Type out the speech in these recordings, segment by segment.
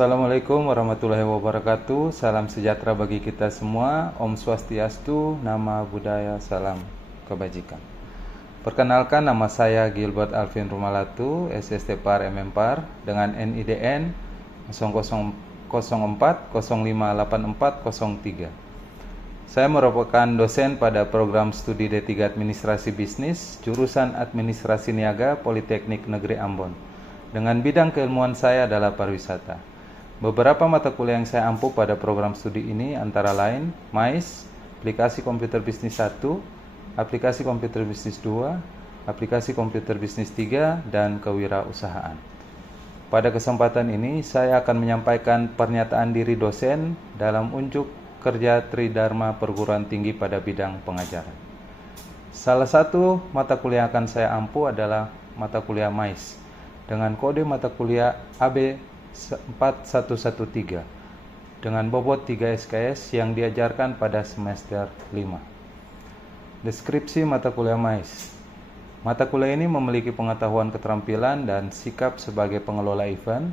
Assalamualaikum warahmatullahi wabarakatuh. Salam sejahtera bagi kita semua. Om Swastiastu, Nama Budaya, Salam Kebajikan. Perkenalkan, nama saya Gilbert Alvin Rumalatu, SST PAR MMPAR dengan NIDN 0040580403. Saya merupakan dosen pada program studi D3 Administrasi Bisnis, jurusan Administrasi Niaga, Politeknik Negeri Ambon. Dengan bidang keilmuan saya adalah pariwisata. Beberapa mata kuliah yang saya ampu pada program studi ini antara lain MICE, Aplikasi Komputer Bisnis 1, Aplikasi Komputer Bisnis 2, Aplikasi Komputer Bisnis 3, dan Kewirausahaan. Pada kesempatan ini, saya akan menyampaikan pernyataan diri dosen dalam unjuk kerja Tridharma Perguruan Tinggi pada bidang pengajaran. Salah satu mata kuliah yang akan saya ampu adalah mata kuliah MICE dengan kode mata kuliah AB 4113 dengan bobot 3 SKS yang diajarkan pada semester 5. Deskripsi mata kuliah MICE. Mata kuliah ini memiliki pengetahuan, keterampilan, dan sikap sebagai pengelola event,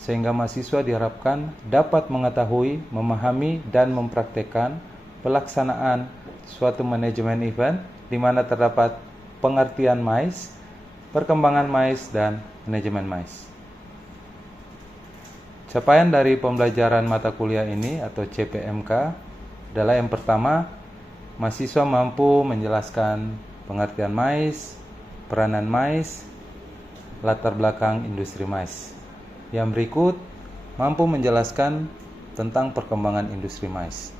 sehingga mahasiswa diharapkan dapat mengetahui, memahami, dan mempraktekkan pelaksanaan suatu manajemen event di mana terdapat pengertian MICE, perkembangan MICE, dan manajemen MICE. Capaian dari pembelajaran mata kuliah ini atau CPMK adalah yang pertama, mahasiswa mampu menjelaskan pengertian MICE, peranan MICE, latar belakang industri MICE. Yang berikut, mampu menjelaskan tentang perkembangan industri MICE.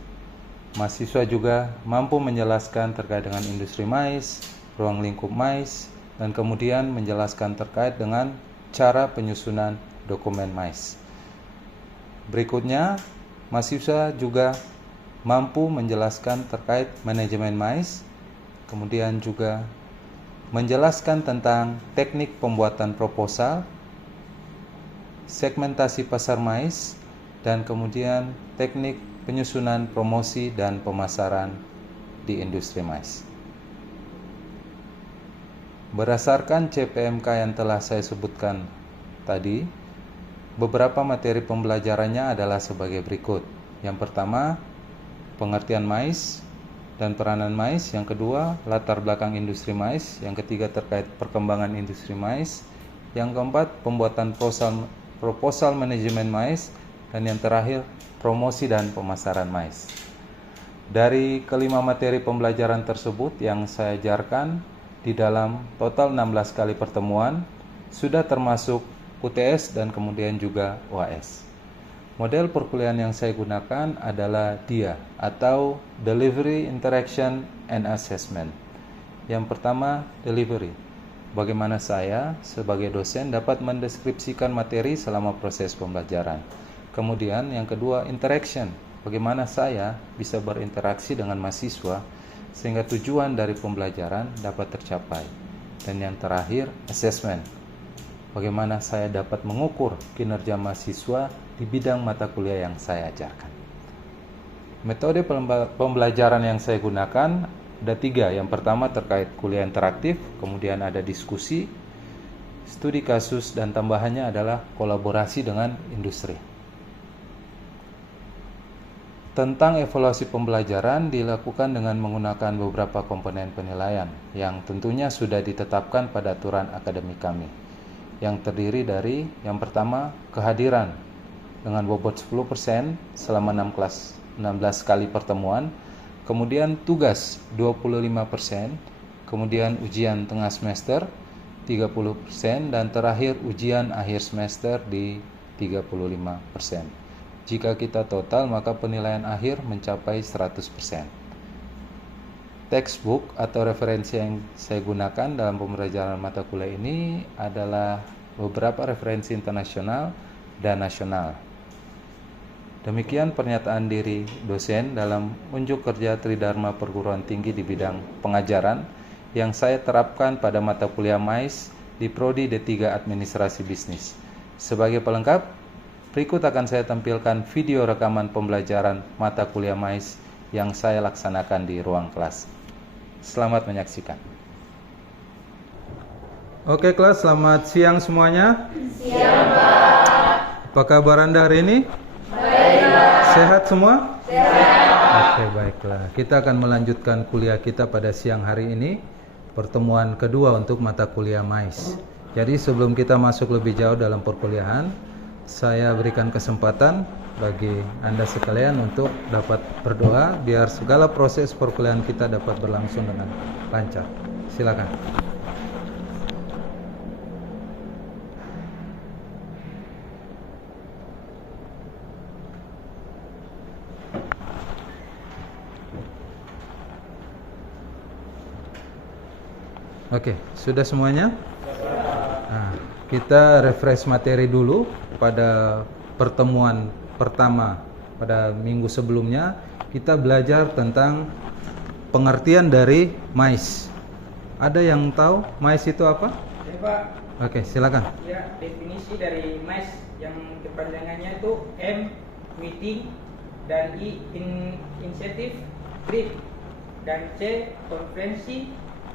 Mahasiswa juga mampu menjelaskan terkait dengan industri MICE, ruang lingkup MICE, dan kemudian menjelaskan terkait dengan cara penyusunan dokumen MICE. Berikutnya, mahasiswa juga mampu menjelaskan terkait manajemen MICE, kemudian juga menjelaskan tentang teknik pembuatan proposal, segmentasi pasar MICE, dan kemudian teknik penyusunan promosi dan pemasaran di industri MICE. Berdasarkan CPMK yang telah saya sebutkan tadi, beberapa materi pembelajarannya adalah sebagai berikut. Yang pertama, pengertian MICE dan peranan MICE. Yang kedua, latar belakang industri MICE. Yang ketiga, terkait perkembangan industri MICE. Yang keempat, pembuatan proposal manajemen MICE. Dan yang terakhir, promosi dan pemasaran MICE. Dari kelima materi pembelajaran tersebut yang saya ajarkan di dalam total 16 kali pertemuan, sudah termasuk UTS dan kemudian juga UAS. Model perkuliahan yang saya gunakan adalah DIA atau Delivery, Interaction, and Assessment. Yang pertama, delivery. Bagaimana saya sebagai dosen dapat mendeskripsikan materi selama proses pembelajaran. Kemudian yang kedua, interaction. Bagaimana saya bisa berinteraksi dengan mahasiswa sehingga tujuan dari pembelajaran dapat tercapai. Dan yang terakhir, assessment. Bagaimana saya dapat mengukur kinerja mahasiswa di bidang mata kuliah yang saya ajarkan. Metode pembelajaran yang saya gunakan ada 3. Yang pertama terkait kuliah interaktif, kemudian ada diskusi, studi kasus, dan tambahannya adalah kolaborasi dengan industri. Tentang evaluasi pembelajaran dilakukan dengan menggunakan beberapa komponen penilaian yang tentunya sudah ditetapkan pada aturan akademik kami, yang terdiri dari yang pertama, kehadiran dengan bobot 10% selama 16 kali pertemuan, kemudian tugas 25%, kemudian ujian tengah semester 30%, dan terakhir ujian akhir semester di 35%. Jika kita total, maka penilaian akhir mencapai 100%. Textbook atau referensi yang saya gunakan dalam pembelajaran mata kuliah ini adalah beberapa referensi internasional dan nasional. Demikian pernyataan diri dosen dalam unjuk kerja Tridharma Perguruan Tinggi di bidang pengajaran yang saya terapkan pada mata kuliah MICE di Prodi D3 Administrasi Bisnis. Sebagai pelengkap, berikut akan saya tampilkan video rekaman pembelajaran mata kuliah MICE yang saya laksanakan di ruang kelas. Selamat menyaksikan. Oke kelas, selamat siang semuanya. Siang, Pak. Apa kabar Anda hari ini? Sehat semua? Oke, baiklah. Kita akan melanjutkan kuliah kita pada siang hari ini, pertemuan kedua untuk mata kuliah MAIS. Jadi sebelum kita masuk lebih jauh dalam perkuliahan, saya berikan kesempatan bagi Anda sekalian untuk dapat berdoa biar segala proses perkuliahan kita dapat berlangsung dengan lancar. Silakan. Oke, sudah semuanya? Nah, kita refresh materi dulu pada pertemuan pertama pada minggu sebelumnya. Kita belajar tentang pengertian dari MAIS. Ada yang tahu MAIS itu apa? Ya, Pak. Oke, silakan. Ya, definisi dari MAIS yang kepanjangannya itu M meeting, dan I initiative trip, dan C konferensi,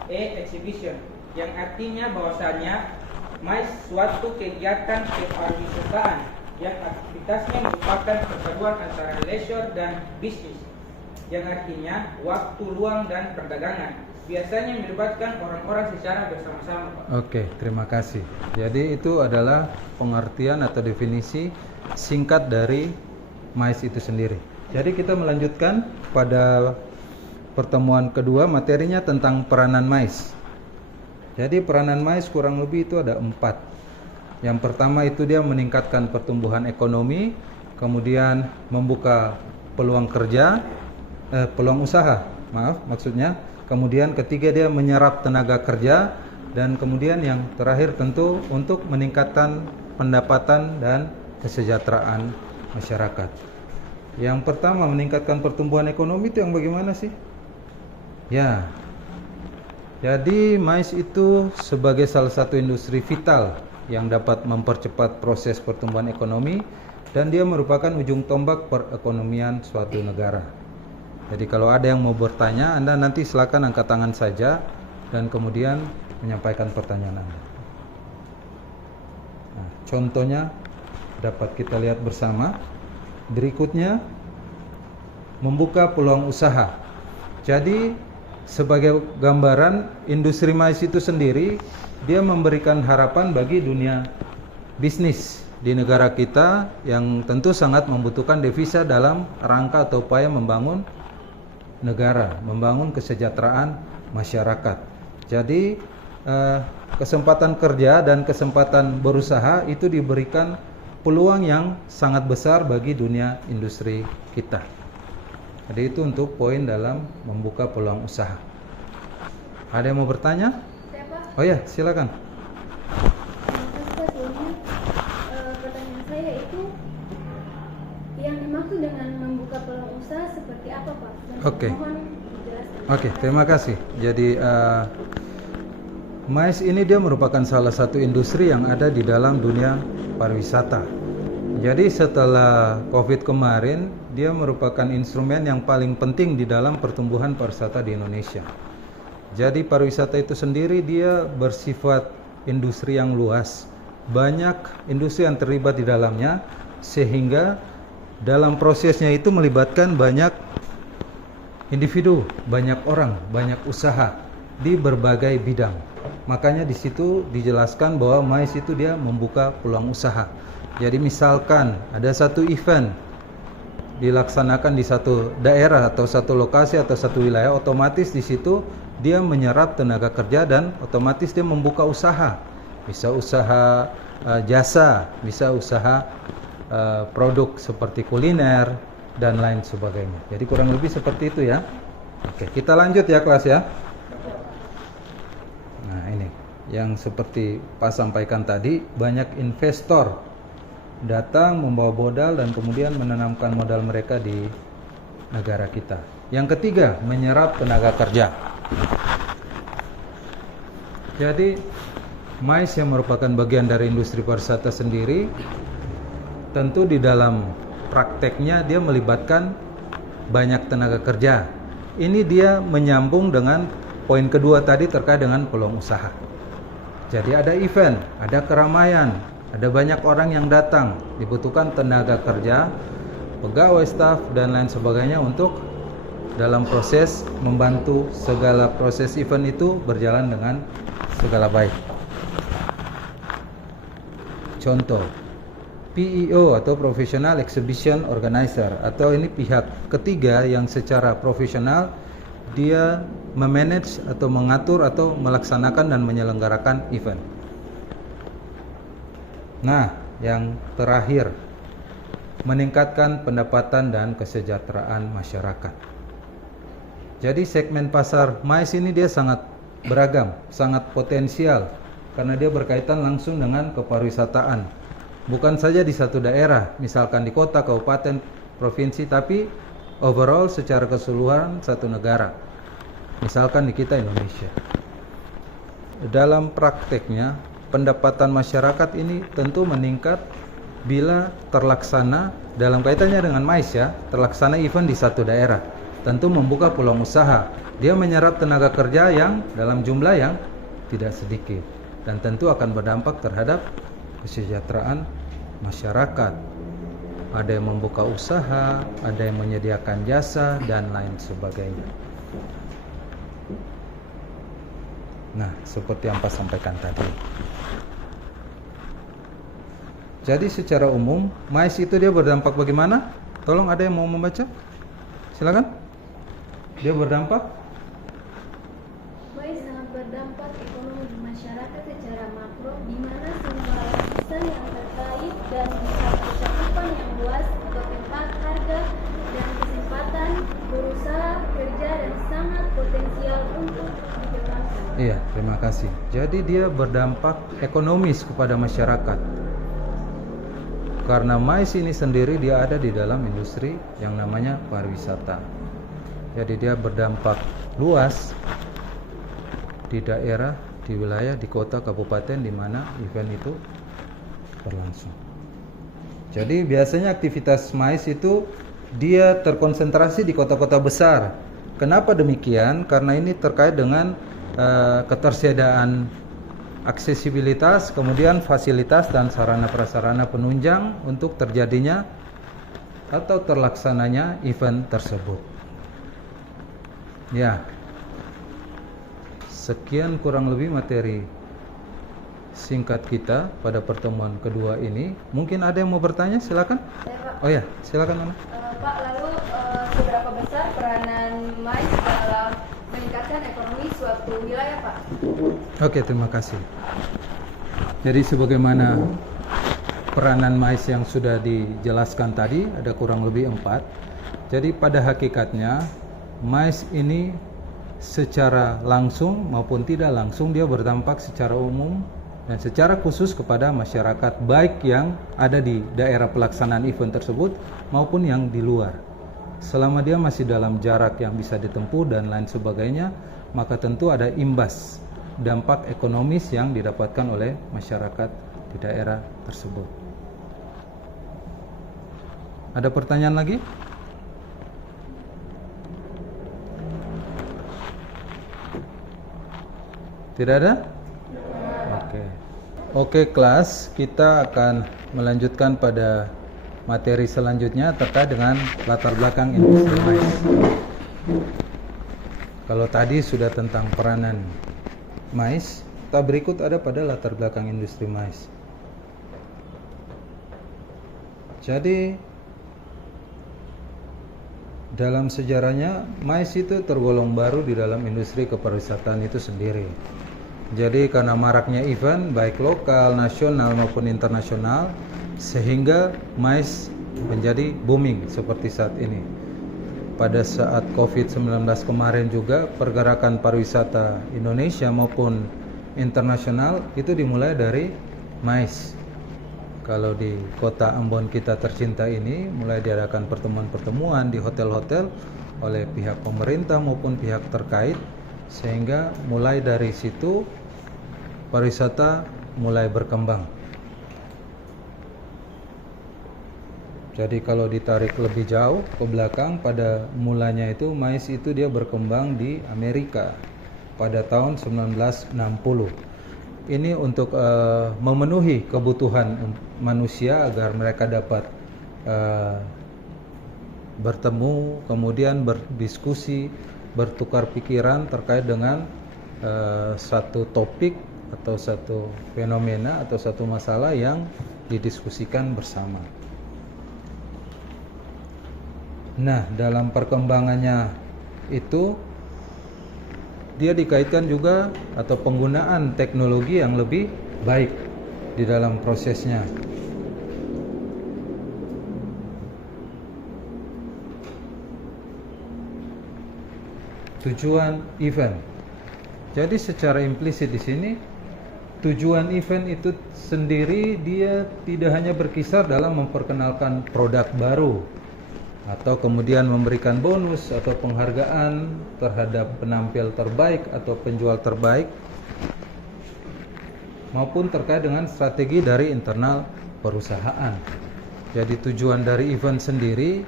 E exhibition, yang artinya bahwasanya MAIS suatu kegiatan kepariwisataan yang aktivitasnya merupakan perpaduan antara leisure dan bisnis, yang artinya waktu luang dan perdagangan, biasanya melibatkan orang-orang secara bersama-sama, Pak. Oke, terima kasih. Jadi itu adalah pengertian atau definisi singkat dari MAIS itu sendiri. Jadi kita melanjutkan pada pertemuan kedua, materinya tentang peranan MAIS. Jadi peranan MAIS kurang lebih itu ada 4. Yang pertama itu dia meningkatkan pertumbuhan ekonomi, kemudian membuka peluang kerja, peluang usaha, maksudnya. Kemudian ketiga dia menyerap tenaga kerja, dan kemudian yang terakhir tentu untuk meningkatkan pendapatan dan kesejahteraan masyarakat. Yang pertama meningkatkan pertumbuhan ekonomi itu yang bagaimana sih? Ya, jadi MAIS itu sebagai salah satu industri vital yang dapat mempercepat proses pertumbuhan ekonomi, dan dia merupakan ujung tombak perekonomian suatu negara. Jadi kalau ada yang mau bertanya, Anda nanti silakan angkat tangan saja dan kemudian menyampaikan pertanyaan Anda. Nah, contohnya dapat kita lihat bersama. Berikutnya, membuka peluang usaha. Jadi sebagai gambaran, industri MAIS itu sendiri dia memberikan harapan bagi dunia bisnis di negara kita yang tentu sangat membutuhkan devisa dalam rangka atau upaya membangun negara, membangun kesejahteraan masyarakat. Jadi kesempatan kerja dan kesempatan berusaha itu diberikan peluang yang sangat besar bagi dunia industri kita. Jadi itu untuk poin dalam membuka peluang usaha. Ada yang mau bertanya? Saya, Pak. Oh ya, silakan. Pertanyaan saya itu, yang dimaksud dengan membuka peluang usaha seperti apa, Pak? Oke. Mohon dijelaskan. Oke, terima kasih. Jadi MAIS ini dia merupakan salah satu industri yang ada di dalam dunia pariwisata. Jadi setelah COVID kemarin, dia merupakan instrumen yang paling penting di dalam pertumbuhan pariwisata di Indonesia. Jadi pariwisata itu sendiri dia bersifat industri yang luas. Banyak industri yang terlibat di dalamnya, sehingga dalam prosesnya itu melibatkan banyak individu, banyak orang, banyak usaha di berbagai bidang. Makanya di situ dijelaskan bahwa MAIS itu dia membuka peluang usaha. Jadi misalkan ada satu event dilaksanakan di satu daerah atau satu lokasi atau satu wilayah, otomatis di situ dia menyerap tenaga kerja dan otomatis dia membuka usaha. Bisa usaha jasa, bisa usaha produk seperti kuliner dan lain sebagainya. Jadi kurang lebih seperti itu ya. Oke, kita lanjut ya kelas ya. Nah, ini yang seperti Pak sampaikan tadi, banyak investor datang membawa modal dan kemudian menanamkan modal mereka di negara kita. Yang ketiga, menyerap tenaga kerja. Jadi MAIS yang merupakan bagian dari industri pariwisata sendiri, tentu di dalam prakteknya dia melibatkan banyak tenaga kerja. Ini dia menyambung dengan poin kedua tadi terkait dengan peluang usaha. Jadi ada event, ada keramaian, Ada banyak orang yang datang, dibutuhkan tenaga kerja, pegawai, staf, dan lain sebagainya untuk dalam proses membantu segala proses event itu berjalan dengan segala baik. Contoh, PEO atau Professional Exhibition Organizer, atau ini pihak ketiga yang secara profesional dia memanage atau mengatur atau melaksanakan dan menyelenggarakan event. Nah, yang terakhir, meningkatkan pendapatan dan kesejahteraan masyarakat. Jadi segmen pasar MICE ini dia sangat beragam, sangat potensial karena dia berkaitan langsung dengan kepariwisataan. Bukan saja di satu daerah, misalkan di kota, kabupaten, provinsi, tapi overall secara keseluruhan satu negara. Misalkan di kita Indonesia. Dalam prakteknya, pendapatan masyarakat ini tentu meningkat bila terlaksana dalam kaitannya dengan MICE ya, terlaksana event di satu daerah. Tentu membuka peluang usaha. Dia menyerap tenaga kerja yang dalam jumlah yang tidak sedikit dan tentu akan berdampak terhadap kesejahteraan masyarakat. Ada yang membuka usaha, ada yang menyediakan jasa dan lain sebagainya. Nah, seperti yang Pak sampaikan tadi. Jadi secara umum, MICE itu dia berdampak bagaimana? Tolong ada yang mau membaca? Silakan. Dia berdampak? MICE sangat berdampak ekonomi masyarakat secara makro, di mana semua lapisan yang terkait dan bisa cakupan yang luas untuk tempat, harga, dan kesempatan berusaha kerja dan sangat potensial untuk dikembangkan. Iya, terima kasih. Jadi dia berdampak ekonomis kepada masyarakat. Karena MICE ini sendiri dia ada di dalam industri yang namanya pariwisata. Jadi dia berdampak luas di daerah, di wilayah, di kota, kabupaten di mana event itu berlangsung. Jadi biasanya aktivitas MICE itu dia terkonsentrasi di kota-kota besar. Kenapa demikian? Karena ini terkait dengan ketersediaan aksesibilitas, kemudian fasilitas dan sarana-prasarana penunjang untuk terjadinya atau terlaksananya event tersebut. Ya, sekian kurang lebih materi singkat kita pada pertemuan kedua ini. Mungkin ada yang mau bertanya, silakan. Pak. Oh ya, silakan Mama. Pak, lalu seberapa besar peranan MICE dalam meningkatkan ekonomi suatu wilayah, Pak? Oke, terima kasih. Jadi sebagaimana peranan MICE yang sudah dijelaskan tadi, ada kurang lebih 4. Jadi pada hakikatnya MICE ini secara langsung maupun tidak langsung dia berdampak secara umum dan secara khusus kepada masyarakat, baik yang ada di daerah pelaksanaan event tersebut maupun yang di luar. Selama dia masih dalam jarak yang bisa ditempuh dan lain sebagainya, maka tentu ada imbas dampak ekonomis yang didapatkan oleh masyarakat di daerah tersebut. Ada pertanyaan lagi? Tidak ada? Oke, kelas, kita akan melanjutkan pada materi selanjutnya terkait dengan latar belakang industri MICE. Kalau tadi sudah tentang peranan MICE, tahap berikut ada pada latar belakang industri MICE. Jadi dalam sejarahnya MICE itu tergolong baru di dalam industri kepariwisataan itu sendiri. Jadi karena maraknya event baik lokal, nasional maupun internasional, sehingga MICE menjadi booming seperti saat ini. Pada saat COVID-19 kemarin juga pergerakan pariwisata Indonesia maupun internasional itu dimulai dari MICE. Kalau di kota Ambon kita tercinta ini mulai diadakan pertemuan-pertemuan di hotel-hotel oleh pihak pemerintah maupun pihak terkait, sehingga mulai dari situ pariwisata mulai berkembang. Jadi kalau ditarik lebih jauh ke belakang, pada mulanya itu MICE itu dia berkembang di Amerika pada tahun 1960. ini untuk memenuhi kebutuhan manusia agar mereka dapat bertemu, kemudian berdiskusi, bertukar pikiran terkait dengan satu topik atau satu fenomena atau satu masalah yang didiskusikan bersama. Nah, dalam perkembangannya itu dia dikaitkan juga atau penggunaan teknologi yang lebih baik di dalam prosesnya. Tujuan event. Jadi secara implisit di sini tujuan event itu sendiri dia tidak hanya berkisar dalam memperkenalkan produk baru atau kemudian memberikan bonus atau penghargaan terhadap penampil terbaik atau penjual terbaik, maupun terkait dengan strategi dari internal perusahaan. Jadi tujuan dari event sendiri,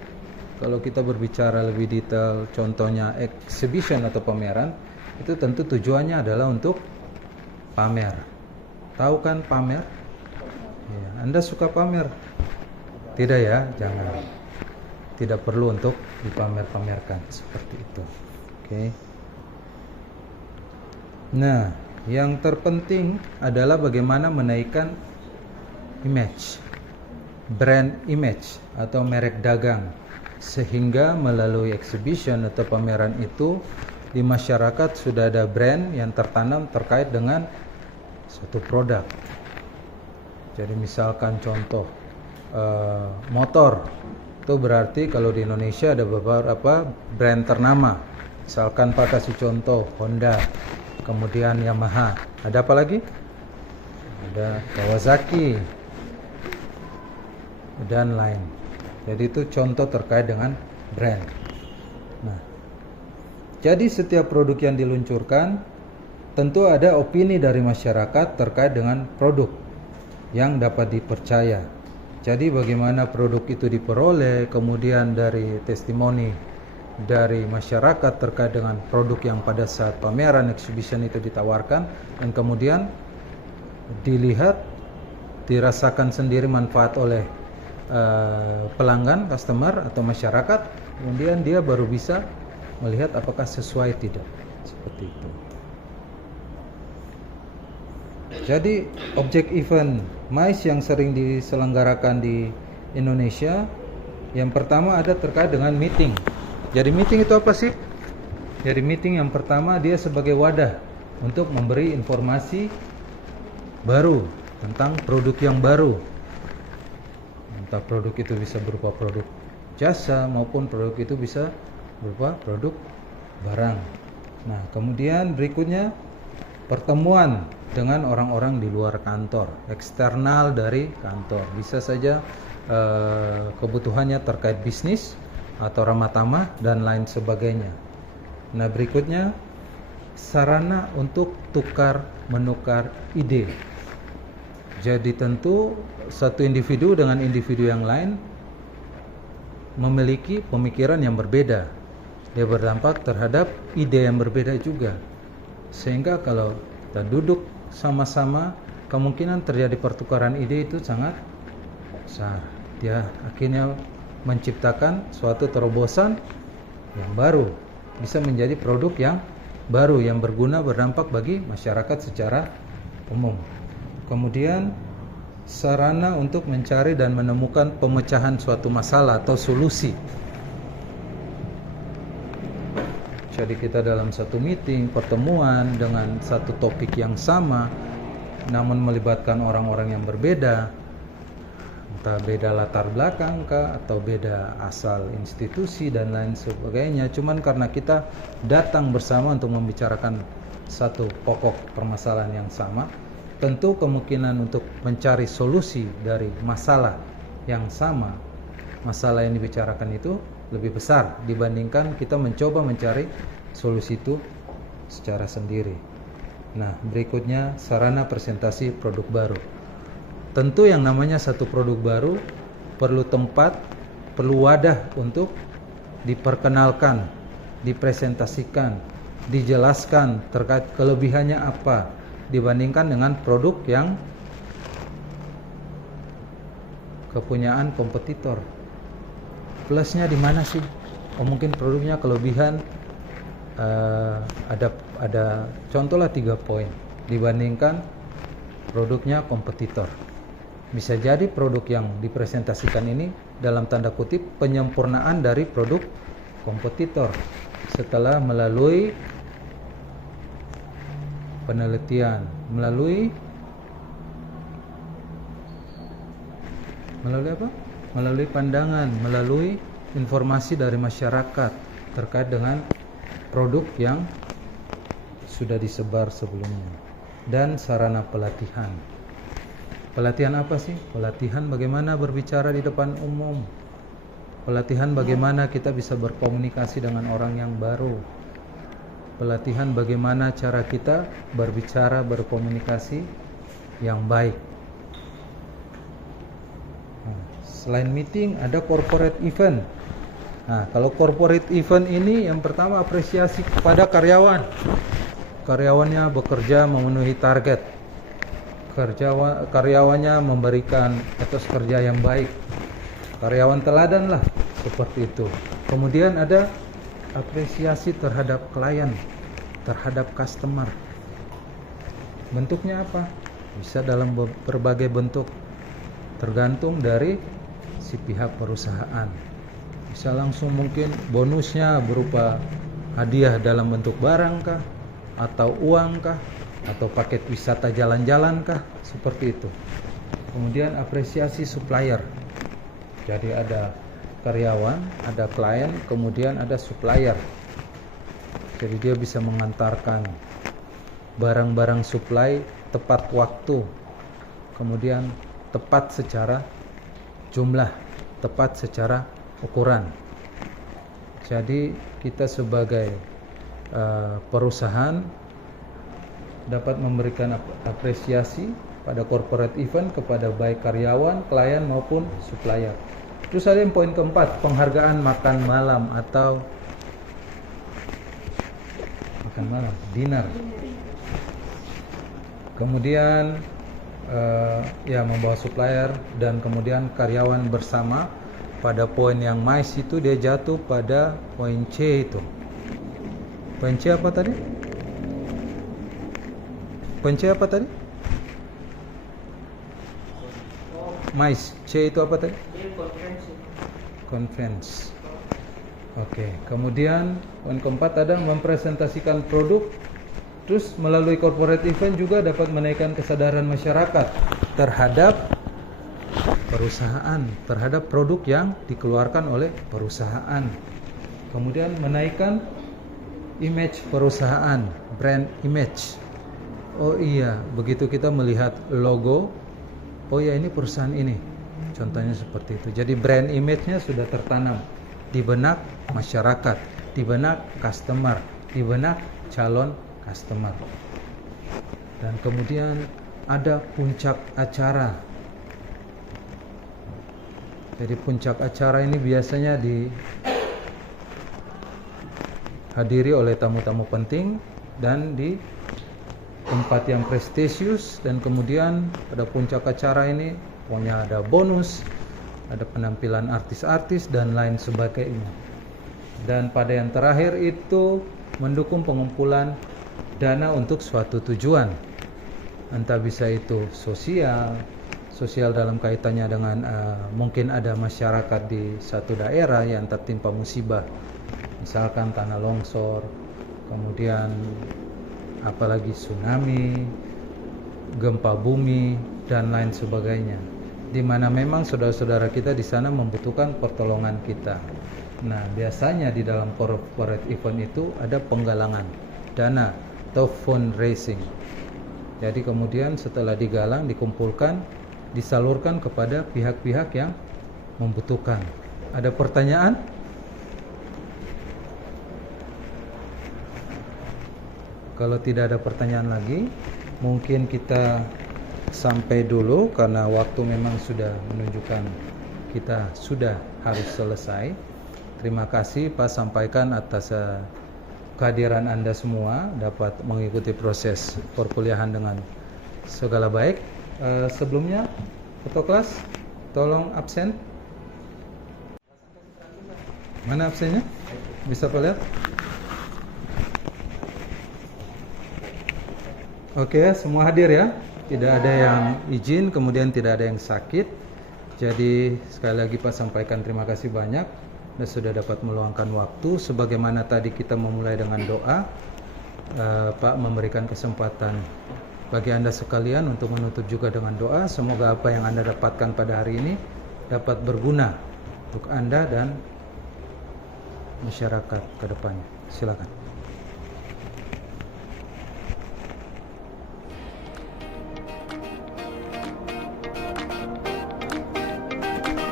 kalau kita berbicara lebih detail, contohnya exhibition atau pameran, itu tentu tujuannya adalah untuk pamer. Tahu kan pamer? Ya, Anda suka pamer? Tidak ya, jangan. Tidak perlu untuk dipamer-pamerkan seperti itu. Oke. Nah, yang terpenting adalah bagaimana menaikkan image, brand image atau merek dagang, sehingga melalui exhibition atau pameran itu di masyarakat sudah ada brand yang tertanam terkait dengan suatu produk. Jadi misalkan contoh motor, itu berarti kalau di Indonesia ada beberapa brand ternama. Misalkan Pak kasih contoh Honda, kemudian Yamaha. Ada apa lagi? Ada Kawasaki dan lain. Jadi itu contoh terkait dengan brand. Nah, jadi setiap produk yang diluncurkan tentu ada opini dari masyarakat terkait dengan produk yang dapat dipercaya. Jadi bagaimana produk itu diperoleh, kemudian dari testimoni dari masyarakat terkait dengan produk yang pada saat pameran exhibition itu ditawarkan, dan kemudian dilihat, dirasakan sendiri manfaat oleh pelanggan, customer atau masyarakat, kemudian dia baru bisa melihat apakah sesuai tidak, seperti itu. Jadi objek event MICE yang sering diselenggarakan di Indonesia, yang pertama ada terkait dengan meeting. Jadi meeting itu apa sih? Jadi meeting yang pertama dia sebagai wadah untuk memberi informasi baru tentang produk yang baru. Entah produk itu bisa berupa produk jasa maupun produk itu bisa berupa produk barang. Nah, kemudian berikutnya pertemuan dengan orang-orang di luar kantor, eksternal dari kantor. Bisa saja kebutuhannya terkait bisnis atau ramah tamah dan lain sebagainya. Nah, berikutnya sarana untuk tukar menukar ide. Jadi tentu satu individu dengan individu yang lain memiliki pemikiran yang berbeda. Dia berdampak terhadap ide yang berbeda juga. Sehingga kalau kita duduk sama-sama, kemungkinan terjadi pertukaran ide itu sangat besar. Dia akhirnya menciptakan suatu terobosan yang baru, bisa menjadi produk yang baru yang berguna, berdampak bagi masyarakat secara umum. Kemudian sarana untuk mencari dan menemukan pemecahan suatu masalah atau solusi. Jadi kita dalam satu meeting, pertemuan dengan satu topik yang sama, namun melibatkan orang-orang yang berbeda, entah beda latar belakang kah, atau beda asal institusi dan lain sebagainya. Cuman karena kita datang bersama untuk membicarakan satu pokok permasalahan yang sama, tentu kemungkinan untuk mencari solusi dari masalah yang sama, masalah yang dibicarakan itu lebih besar dibandingkan kita mencoba mencari solusi itu secara sendiri. Nah, berikutnya sarana presentasi produk baru. Tentu yang namanya satu produk baru perlu tempat, perlu wadah untuk diperkenalkan, dipresentasikan, dijelaskan terkait kelebihannya apa, dibandingkan dengan produk yang kepunyaan kompetitor. Plusnya di mana sih? Oh, mungkin produknya kelebihan ada contohlah 3 poin dibandingkan produknya kompetitor. Bisa jadi produk yang dipresentasikan ini dalam tanda kutip penyempurnaan dari produk kompetitor setelah melalui penelitian, melalui apa? Melalui pandangan, melalui informasi dari masyarakat terkait dengan produk yang sudah disebar sebelumnya, dan sarana pelatihan. Pelatihan apa sih? Pelatihan bagaimana berbicara di depan umum. Pelatihan bagaimana kita bisa berkomunikasi dengan orang yang baru. Pelatihan bagaimana cara kita berbicara, berkomunikasi yang baik. Selain meeting, ada corporate event. Nah, kalau corporate event ini yang pertama apresiasi kepada karyawan. Karyawannya bekerja memenuhi target. Karyawannya memberikan etos kerja yang baik. Karyawan teladan lah, seperti itu. Kemudian ada apresiasi terhadap klien, terhadap customer. Bentuknya apa? Bisa dalam berbagai bentuk, tergantung dari si pihak perusahaan. Bisa langsung mungkin bonusnya berupa hadiah dalam bentuk barang kah, atau uang kah, atau paket wisata jalan-jalan kah, seperti itu. Kemudian apresiasi supplier. Jadi ada karyawan, ada klien, kemudian ada supplier. Jadi dia bisa mengantarkan barang-barang supply tepat waktu, kemudian tepat secara jumlah, tepat secara ukuran. Jadi kita sebagai perusahaan dapat memberikan apresiasi pada corporate event kepada baik karyawan, klien maupun supplier. Terus ada yang poin keempat, penghargaan makan malam atau makan malam, dinner. Kemudian membawa supplier dan kemudian karyawan bersama. Pada poin yang MICE itu dia jatuh pada poin C itu. Poin C apa tadi? Poin C apa tadi? MICE. C itu apa tadi? Conference. Oke. Kemudian poin keempat ada mempresentasikan produk. Terus melalui corporate event juga dapat menaikkan kesadaran masyarakat terhadap perusahaan, terhadap produk yang dikeluarkan oleh perusahaan. Kemudian menaikkan image perusahaan, brand image. Oh iya, begitu kita melihat logo, oh ya ini perusahaan ini. Contohnya seperti itu. Jadi brand image-nya sudah tertanam di benak masyarakat, di benak customer, di benak calon customer. Dan kemudian ada puncak acara. Jadi puncak acara ini biasanya dihadiri oleh tamu-tamu penting dan di tempat yang prestisius, dan kemudian pada puncak acara ini pokoknya ada bonus, ada penampilan artis-artis dan lain sebagainya. Dan pada yang terakhir itu mendukung pengumpulan dana untuk suatu tujuan. Entah bisa itu sosial dalam kaitannya dengan mungkin ada masyarakat di satu daerah yang tertimpa musibah, misalkan tanah longsor, kemudian apalagi tsunami, gempa bumi dan lain sebagainya, di mana memang saudara-saudara kita di sana membutuhkan pertolongan kita. Nah, biasanya di dalam corporate event itu ada penggalangan dana atau fundraising. Jadi kemudian setelah digalang, dikumpulkan, disalurkan kepada pihak-pihak yang membutuhkan. Ada pertanyaan? Kalau tidak ada pertanyaan lagi, mungkin kita sampai dulu karena waktu memang sudah menunjukkan kita sudah harus selesai. Terima kasih Pak sampaikan atas kehadiran Anda semua dapat mengikuti proses perkuliahan dengan segala baik. Sebelumnya, ketua kelas, tolong absen. Mana absennya? Bisa Pak lihat? Oke, semua hadir ya. Tidak ada yang izin, kemudian tidak ada yang sakit. Jadi sekali lagi Pak sampaikan terima kasih banyak dan sudah dapat meluangkan waktu. Sebagaimana tadi kita memulai dengan doa, Pak memberikan kesempatan bagi Anda sekalian untuk menutup juga dengan doa. Semoga apa yang Anda dapatkan pada hari ini dapat berguna untuk Anda dan masyarakat ke depannya. Silakan.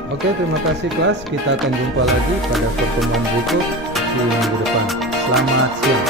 Oke, terima kasih kelas. Kita akan jumpa lagi pada pertemuan berikut di minggu depan. Selamat siang.